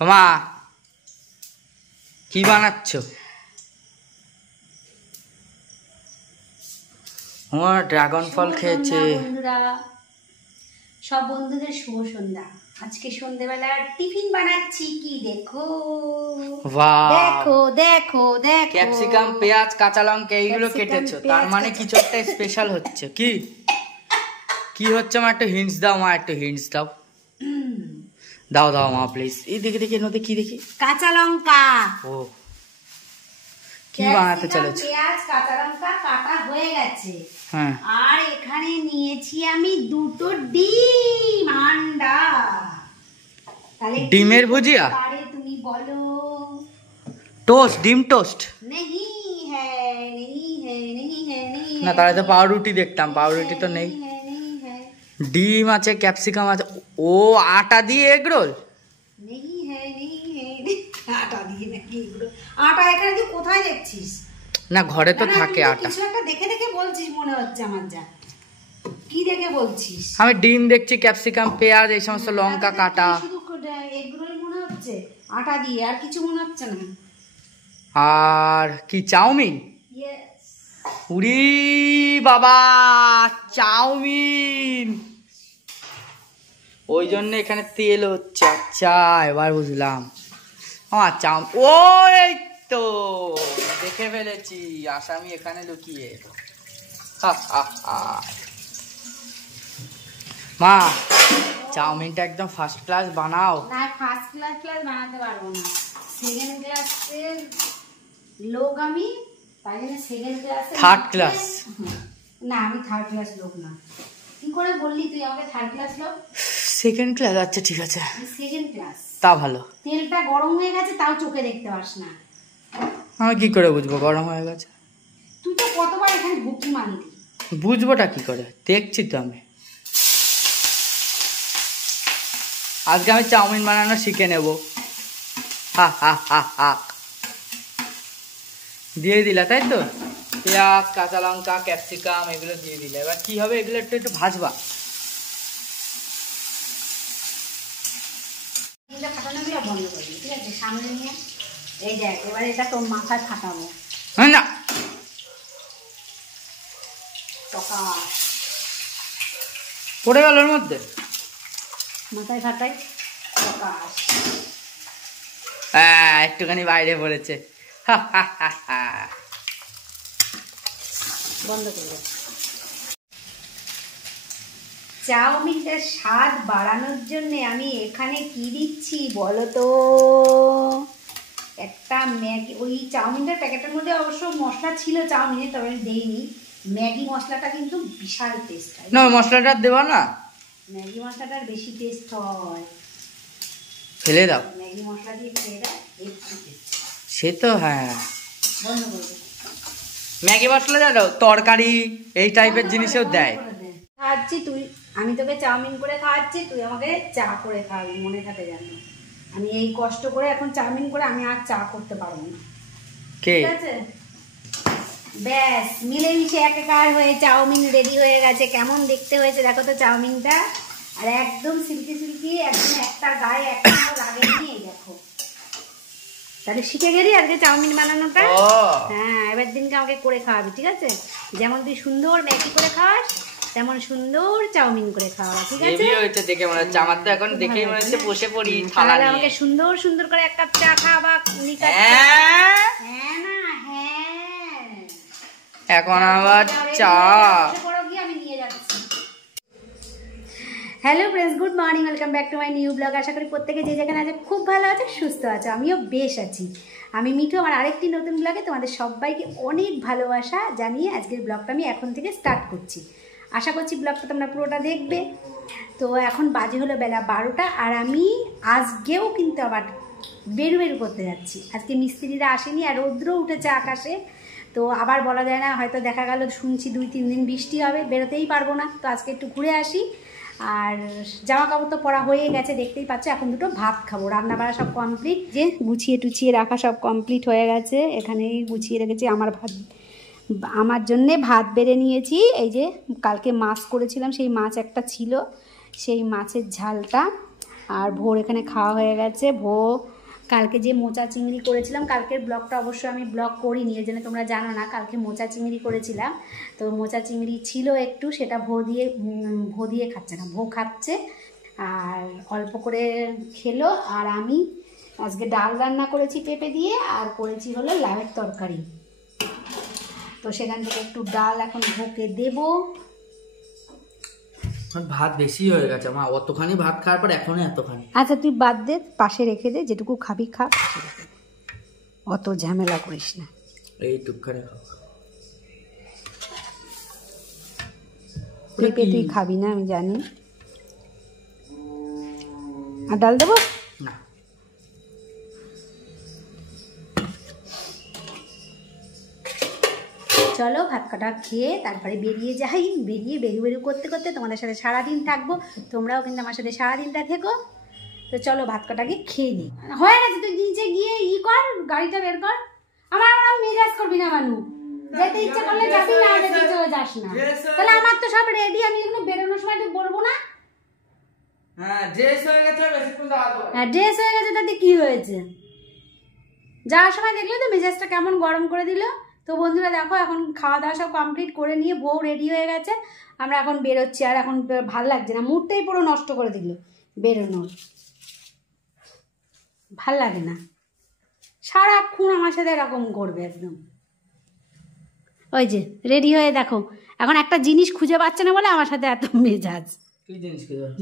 মা কি বানাচ্ছ? আমার ড্রাগন ফল খেয়েছে। বন্ধুরা, সব বন্ধুদের শুভ সন্ধ্যা। আজকে সন্ধ্যেবেলা টিফিন বানাচ্ছি। কি দেখো, দেখো দেখো দেখো, ক্যাপসিকাম, পেঁয়াজ, কাঁচা লঙ্কা এইগুলো কেটেছো, তার মানে কিছু একটা স্পেশাল হচ্ছে। কি কি হচ্ছে? আমার একটু হিন্টস দাও মা, একটু হিন্টস দাও। দাও দাও মা প্লিজ। এই দেখে দেখে নদী কি দেখি? কাঁচা লঙ্কা। ও, কি বানাতে চলেছে? পেঁয়াজ, কাঁচা লঙ্কা কাটা হয়ে গেছে। হ্যাঁ, আর এখানে নিয়েছি আমি দুটো ডিম আন্ডা। তাহলে ডিমের ভুজিয়া? আরে তুমি বলো। টোস্ট, ডিম টোস্ট? नहीं है, नहीं है, नहीं है, नहीं है। না, তাহলে তো পাউরুটি দেখতাম। পাউরুটি তো নেই। नहीं है, ডিম আছে, ক্যাপসিকাম আছে। ও, আটা দিয়ে এগ রোল? नहीं है, नहीं है। আটা দিয়ে নাকি এগুলো? আটা এখানে তুই কোথায় দেখছিস? না, ঘরে তো না, না, থাকে তুই তো আটা। কিছু একটা দেখে দেখে বলছিস মনে হচ্ছে আমার। যা, কি দেখে বলছিস? আমি ডিম দেখছি, ক্যাপসিকাম, পেঁয়াজ, এই সমস্ত লঙ্কা কাটা। শুধু এগরোল মনে হচ্ছে, আটা দিয়ে। আর কিছু মনে হচ্ছে না। আর কি, চাউমিন? ইয়েস। উরি বাবা, চাউমিন! ওই জন্য এখানে তেল হচ্ছে। আচ্ছা, এবার বুঝলাম। আমার চাউমিন। ও, এই তো দেখে ফেলেছি, আসামি এখানে লুকিয়ে। হা হা হা। মা, চাউমিনটা একদম ফার্স্ট ক্লাস বানাও। না, ফার্স্ট ক্লাস বানাতে পারবো না। সেকেন্ড ক্লাসের লোক আমি, তাই জন্য সেকেন্ড ক্লাসে। Third class? না, আমি থার্ড ক্লাস লোক না। কি করে বললি তুই আমাকে থার্ড ক্লাস লোক? Second class? আচ্ছা ঠিক আছে, সেকেন্ড ক্লাস। তা ভালো। তেলটা গরম হয়ে গেছে, তাও চোখে দেখতে পাস না। আমি কি করে বুঝবো গরম হয়ে গেছে? তুই তো কতবার এখানে ঢুকি মারলি। বুঝবোটা কি করে? দেখছি তো আমি। আজকে আমি চাউমিন বানানো শিখে নেব। হা হা হা হা। দিয়ে দিলা তাই তো? পেঁয়াজ, কাঁচা লঙ্কা, ক্যাপসিকাম এগুলো দিয়ে দিলে। এবার কি হবে? এগুলো একটু একটু ভাজবা। ফাটানোগুলো বন্ধ করবি, ঠিক আছে? সামনে নিয়ে এই দেখ, এবার এটা তোর মাথায় ফাটাবো। না, পড়ে গেল ওর মধ্যে। মাথায় ফাটাই প্রকাশ। হ্যাঁ, একটুখানি বাইরে পড়েছে। বন্ধ করবো। চাউমিনটার স্বাদ বাড়ানোর জন্য আমি এখানে কি দিচ্ছি বলো তো? একটা ম্যাগি। ওই চাউমিনটার প্যাকেটের মধ্যে অবশ্য মশলা ছিল চাউমিনে, তবে আমি দেইনি। ম্যাগি মশলাটা কিন্তু বিশাল টেস্ট হয়। না, মশলাটা দেবা না। ম্যাগি মশলাটার বেশি টেস্ট হয়। ফেলে দাও। ম্যাগি মশলা দিয়ে খেয়ে দাও, সে তো হ্যাঁ। বন্ধ করবে। ম্যাগি মশলা দাও, তরকারি এই টাইপের জিনিসেও দেয়। খাওয়াচ্ছি তুই, আমি তোকে চাউমিন করে খাওয়াচ্ছি, তুই আমাকে চা করে খাওয়াবি, মনে থাকে জানি। আমি এই কষ্ট করে এখন চাউমিন করে আমি আর চা করতে পারবো না। কে? ঠিক আছে, ব্যাস মিলেমিশে একাকার হয়ে চাউমিন রেডি হয়ে গেছে। কেমন দেখতে হয়েছে দেখো তো চাউমিনটা। আর একদম সিল্কি সিল্কি, একদম একটা গায়ে একটা লাগেনি। এই দেখো, তাহলে শিখে গেলি আজকে চাউমিন বানানোটা। হ্যাঁ, এবার দিনকে আমাকে করে খাওয়াবি, ঠিক আছে? যেমন তুই সুন্দর ম্যাগি করে খাওয়াস, তেমন সুন্দর চাউমিন করে খাওয়া, ঠিক আছে? এই হচ্ছে দেখে মনে হচ্ছে, আমার তো এখন দেখেই মনে হচ্ছে বসে পড়ি থালা তাহলে নিয়ে। আমাকে সুন্দর সুন্দর করে এক কাপ চা খাওয়াবা। হ্যাঁ না, হ্যাঁ। এখন আবার চা? আমি নিয়ে যাচ্ছি। Hello friends, good morning, welcome back to my new blog. আশা করি প্রত্যেকে যে যেখানে আছে খুব ভালো আছে, সুস্থ আছে। আমিও বেশ আছি। আমি মিঠু, আমার আরেকটি নতুন ব্লগে তোমাদের সবাইকে অনেক ভালোবাসা জানিয়ে আজকের ব্লগটা আমি এখন থেকে স্টার্ট করছি। আশা করছি ব্লগটা তোমরা পুরোটা দেখবে। তো এখন বাজে হলো বেলা 12টা, আর আমি আজকেও কিন্তু আবার বেরু করতে যাচ্ছি। আজকে মিস্ত্রিরা আসেনি, আর রৌদ্র উঠেছে আকাশে। তো আবার বলা যায় না, হয়তো দেখা গেল শুনছি 2-3 দিন বৃষ্টি হবে, বেরোতেই পারবো না। তো আজকে একটু ঘুরে আসি। আর জামা কাপড় তো পরা হয়ে গেছে, দেখতেই পাচ্ছ। এখন দুটো ভাত খাবো, রান্না বাড়া সব কমপ্লিট, যে গুছিয়ে টুছিয়ে রাখা সব কমপ্লিট হয়ে গেছে। এখানেই গুছিয়ে রেখেছি আমার জন্যে ভাত বেড়ে নিয়েছি। এই যে কালকে মাছ করেছিলাম, সেই মাছ একটা ছিল, সেই মাছের ঝালটা। আর ভোর এখানে খাওয়া হয়ে গেছে। কালকে যে মোচা চিংড়ি করেছিলাম, কালকের ব্লগটা অবশ্য আমি ব্লগ করিনি, এই জন্য তোমরা জানো না। কালকে মোচা চিংড়ি করেছিলাম, তো মোচা চিংড়ি ছিল একটু, সেটা ভো দিয়ে খাচ্ছে না, ভো খাচ্ছে আর অল্প করে খেলো। আর আমি আজকে ডাল রান্না করেছি পেঁপে দিয়ে, আর করেছি হলো লাউয়ের তরকারি। তো সেখান থেকে একটু ডাল এখন ভোকে দেবো। ভাত বেশি হয়ে গেছে মা, অতখানি ভাত খাওয়ার পর এখনো এতখানি। আচ্ছা তুই বাদ দে, পাশে রেখে দে, যেটুকু খাবি খা, পাশে রেখে দে, অত ঝামেলা করিস না। এইটুকখানি খাও। পেঁপে তুই খাবি না আমি জানি। আর ডাল দেবো না? চলো ভাত কাটা খেয়ে তারপরে বেরিয়ে যাই। বেরিয়ে করতে করতে তোমাদের সাথে সারাদিন থাকবো, তোমরাও কিন্তু আমার সাথে সারাদিনটা থেকো। তো চলো ভাত কাটাকে খেয়ে নিই। হয়ে গেছে, তুই নিচে গিয়ে কর, গাড়িটা বের কর। আমার মেজাজ করবি না মানু, যেতে ইচ্ছা করলে যাবি, না যেতে ইচ্ছা যাস না। তাহলে আমার তো সব রেডি, আমি এগুলো বেরোনোর সময় তো বলবো না। হ্যাঁ ড্রেস হয়ে গেছে, বেশিক্ষণ দাঁড়াবো না। হ্যাঁ ড্রেস হয়ে গেছে, তাতে কি হয়েছে? যাওয়ার সময় দেখলে তো মেজাজটা কেমন গরম করে দিল। তো বন্ধুরা দেখো, এখন খাওয়া দাওয়া সব কমপ্লিট করে নিয়ে বউ রেডি হয়ে গেছে, আমরা এখন বেরোচ্ছি। আর এখন ভাল লাগছে না, মুডটাই পুরো নষ্ট করে দিল বেরোনোর, ভাল লাগে না। সারাক্ষণ আমার সাথে এরকম করবে একদম। ওই যে রেডি হয়ে দেখো, এখন একটা জিনিস খুঁজে পাচ্ছে না বলে আমার সাথে এত মেজাজ। কি জিনিস খুঁজে পাচ্ছ?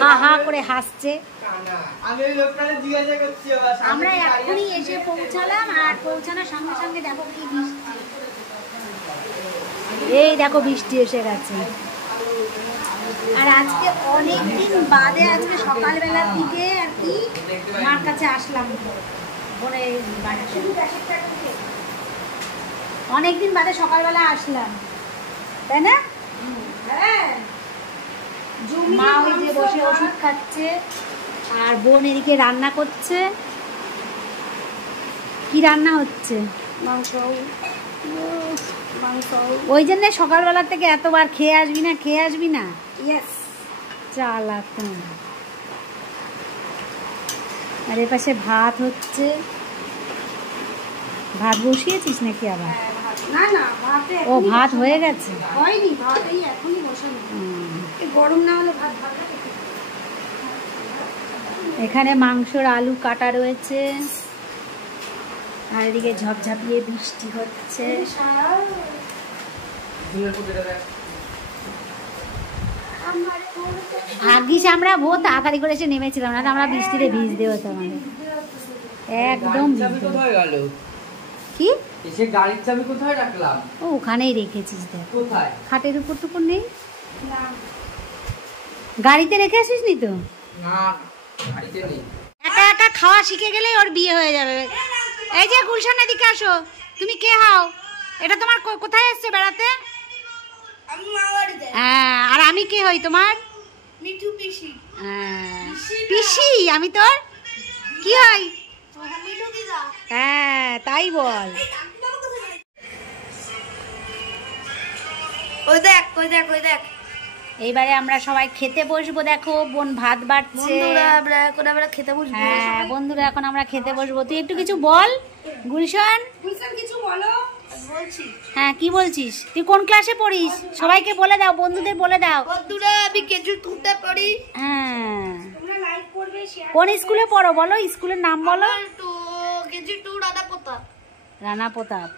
হা হা করে হাসছে। আমরা এখনই এসে পৌঁছালাম, আর পৌঁছানোর সঙ্গে সঙ্গে দেখো কি বৃষ্টি। এই দেখো বৃষ্টি এসে গেছে। আর আজকে অনেকদিন বাদে, আজকে সকালবেলার দিকে আর কি মার কাছে আসলাম, বোনের বাড়িতে। অনেকদিন বাদে সকালবেলা আসলাম, তাই না? হ্যাঁ, মা ওই যে বসে ওষুধ খাচ্ছে, আর বোন এদিকে রান্না করছে। কি রান্না হচ্ছে? মাংস। ওই জন্যে সকালবেলা থেকে এতবার খেয়ে আসবি না। ইয়েস, চালাক। আর এ পাশে ভাত হচ্ছে। ভাত বসিয়েছিস নাকি আবার? না না, ও ভাত হয়ে গেছে, হয়নি। ভাত এই এখনই বসানো, গরম না হলে ভাত ভালো। এখানে মাংসর আলু কাটা রয়েছে, আর এদিকে ঝপঝাপিয়ে বৃষ্টি হচ্ছে। ভাগ্যিস আমরা বহু তাড়াতাড়ি করে এসে নেমেছিলাম, না আমরা বৃষ্টিতে ভিজতে হতাম। একদম কি এসে গাড়ির চাবি কোথায় রাখলাম? ও ওখানেই রেখেছিস, দেখ কোথায়? খাটের উপর টুকুর নেই, গাড়িতে রেখে আসিস নি তো? না গাড়িতে নেই। একা একা খাওয়া শিখে গেলেই ওর বিয়ে হয়ে যাবে। এই যে গুলশান, এদিকে আসো। তুমি কে হও? এটা তোমার কোথায় এসছে বেড়াতে? হ্যাঁ, আর আমি কে হই তোমার? মিঠু পিসি। পিসি? আমি তোর কি হই? মিঠু দিদা। হ্যাঁ তাই বল। ওই দেখ, ওই দেখ, ওই দেখ। এইবারে আমরা সবাই খেতে বসবো। দেখো বোন ভাত বাড়ছে। আমরা খেতে বসবো। হ্যাঁ বন্ধুরা, এখন আমরা খেতে বসবো। তুই একটু কিছু বল গুলশান। গুলশান কিছু বলো। বলছি। হ্যাঁ কি বলছিস? তুই কোন ক্লাসে পড়িস? সবাইকে বলে দাও, বন্ধুদের বলে দাও। বন্ধুরা আমি কেজি 2-তে পড়ি। হ্যাঁ, তোমরা লাইক করবে, শেয়ার। কোন স্কুলে পড়ো বলো, স্কুলের নাম বলো। তো কেজি 2 রাধা প্রতাপ। রানা প্রতাপ।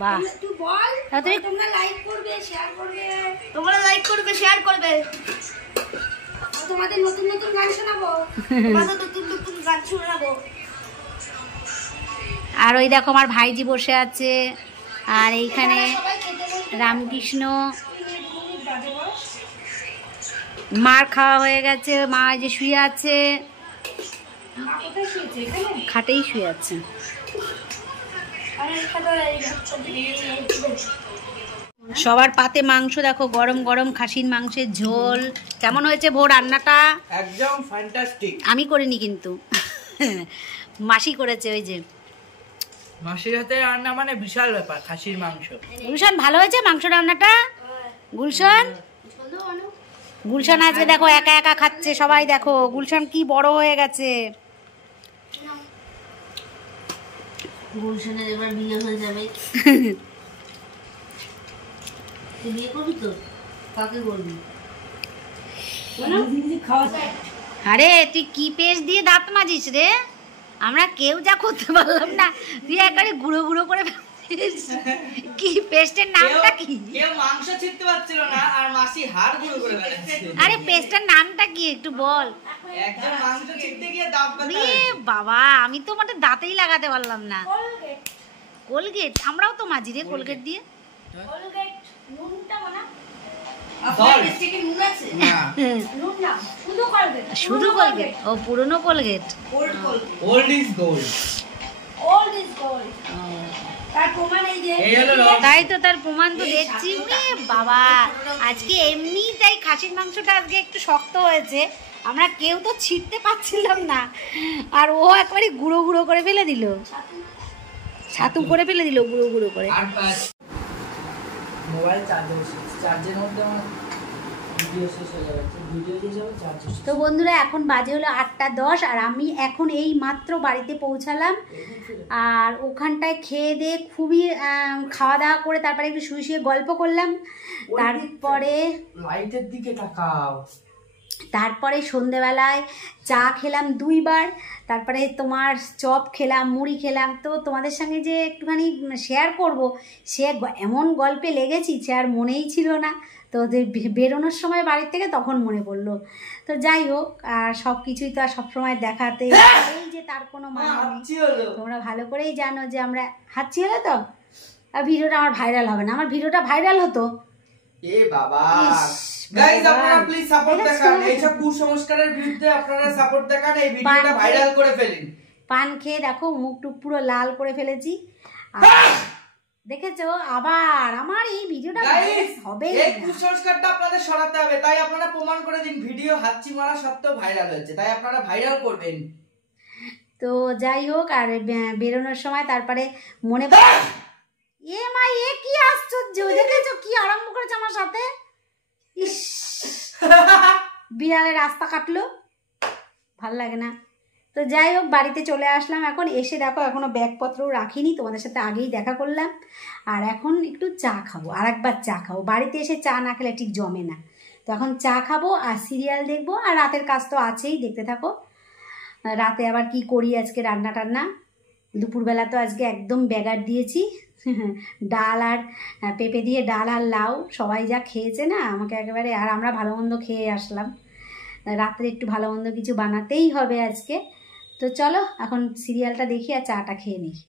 বাহ, তুই বল। তোমরা লাইক করবে, শেয়ার করবে। তোমরা লাইক করবে, শেয়ার করবে। তোমাদের নতুন নতুন গান শোনাবো। তোমাদের নতুন নতুন গান শোনাবো। আর ওই দেখো আমার ভাইজি বসে আছে, আর এইখানে রামকৃষ্ণ মার খাওয়া হয়ে গেছে, মা যে শুয়ে আছে, খাটেই শুয়ে আছে। সবার পাতে মাংস দেখো, গরম গরম খাসির মাংসের ঝোল। কেমন হয়েছে ভোর রান্নাটা? একদম ফ্যান্টাস্টিক। আমি করিনি কিন্তু, মাসি করেছে। ওই যে মাসির হাতে রান্না মানে বিশাল ব্যাপার, খাসির মাংস। গুলশান ভালো হয়েছে মাংস রান্নাটা? গুলশান, গুলশান আজকে দেখো একা একা খাচ্ছে। সবাই দেখো গুলশান কি বড় হয়ে গেছে। গুলশানের এবার বিয়ে হয়ে যাবে। তুই বিয়ে করবি তো? কাকে করবি? আরে তুই কি পেস্ট দিয়ে দাঁত মাজিস রে? আমরা কেউ যা করতে পারলাম না, তুই একেবারে গুঁড়ো গুঁড়ো করে ফেলছিস। কি পেস্টের নামটা কি? কেউ মাংস ছিটতে পারছিল না আর মাসি হাড় গুঁড়ো করে ফেলেছে। আরে পেস্টের নামটা কি একটু বল। একজন মাংস ছিটতে গিয়ে দাঁত ব্যথা রে হয়েছে। বাবা, আমি তো মানে দাঁতেই লাগাতে পারলাম না। কোলগেট, আমরাও তো মাজি রে কোলগেট দিয়ে। শুধু কোলগেট? ও পুরনো কোলগেট। Old is gold. তাই তো, তার প্রমাণ তো দেখছি। বাবা আজকে এমনি তাই খাসির মাংসটা আজকে একটু শক্ত হয়েছে, আমরা কেউ তো ছিটতে পারছিলাম না, আর ও একবারে গুঁড়ো গুঁড়ো করে ফেলে দিল, ছাতু করে ফেলে দিল গুঁড়ো গুঁড়ো করে। মোবাইল চার্জের মধ্যে আমার ভিডিও শেষ হয়ে যাবে, ভিডিও দিয়ে যাবে চার্জ। তো বন্ধুরা এখন বাজে হলো 8:10, আর আমি এখন এই মাত্র বাড়িতে পৌঁছালাম। আর ওখানটায় খেয়ে দিয়ে খুবই খাওয়া দাওয়া করে তারপরে একটু শুয়ে শুয়ে গল্প করলাম। তারপরে লাইটের দিকে তাকাও। তারপরে সন্ধেবেলায় চা খেলাম 2 বার, তারপরে তোমার চপ খেলাম, মুড়ি খেলাম। তো তোমাদের সঙ্গে যে একটুখানি শেয়ার করব, সে এমন গল্পে লেগেছি সে আর মনেই ছিল না। তো বেরোনোর সময় বাড়ির থেকে তখন মনে পড়লো। তো যাই হোক, আর সব কিছুই তো আর সবসময় দেখাতে এই যে তার কোনো মানে নেই। তোমরা ভালো করেই জানো যে আমরা হাঁচি হলে তো আর ভিডিওটা আমার ভাইরাল হবে না। আমার ভিডিওটা ভাইরাল হতো। এ বাবা, গাইস আপনারা প্লিজ সাপোর্ট দেখান, এইসব কুসংস্কারের বিরুদ্ধে আপনারা সাপোর্ট দেখান, এই ভিডিওটা ভাইরাল করে ফেলেন। পান খেয়ে দেখো মুখ টুক পুরো লাল করে ফেলেছি। দেখেছো, আবার আমার এই ভিডিওটা হবে। এই কুসংস্কারটা আপনাদের সরাতে হবে, তাই আপনারা প্রমাণ করে দিন ভিডিও হাঁচি মারা সত্ত্বেও ভাইরাল হয়েছে, তাই আপনারা ভাইরাল করবেন। তো যাই হোক, আর বেরোনোর সময় তারপরে মনে এ মা, এ কি আশ্চর্য, দেখেছো কি আরম্ভ করেছে আমার সাথে। ইস, বিড়ালে রাস্তা কাটলো, ভাল লাগে না। তো যাই হোক, বাড়িতে চলে আসলাম। এখন এসে দেখো এখনো ব্যাগপত্রও রাখিনি, তোমাদের সাথে আগেই দেখা করলাম। আর এখন একটু চা খাবো, আর একবার চা খাবো। বাড়িতে এসে চা না খেলে ঠিক জমে না। তো এখন চা খাবো আর সিরিয়াল দেখবো, আর রাতের কাজ তো আছেই, দেখতে থাকো। রাতে আবার কি করি আজকে রান্না টান্না। দুপুরবেলা তো আজকে একদম ব্যাগার দিয়েছি, ডাল আর পেঁপে দিয়ে ডাল আর লাউ। সবাই যা খেয়েছে না আমাকে একেবারে, আর আমরা ভালো মন্দ খেয়ে আসলাম। রাত্রে একটু ভালো মন্দ কিছু বানাতেই হবে আজকে। তো চলো এখন সিরিয়ালটা দেখি আর চাটা খেয়ে নিই।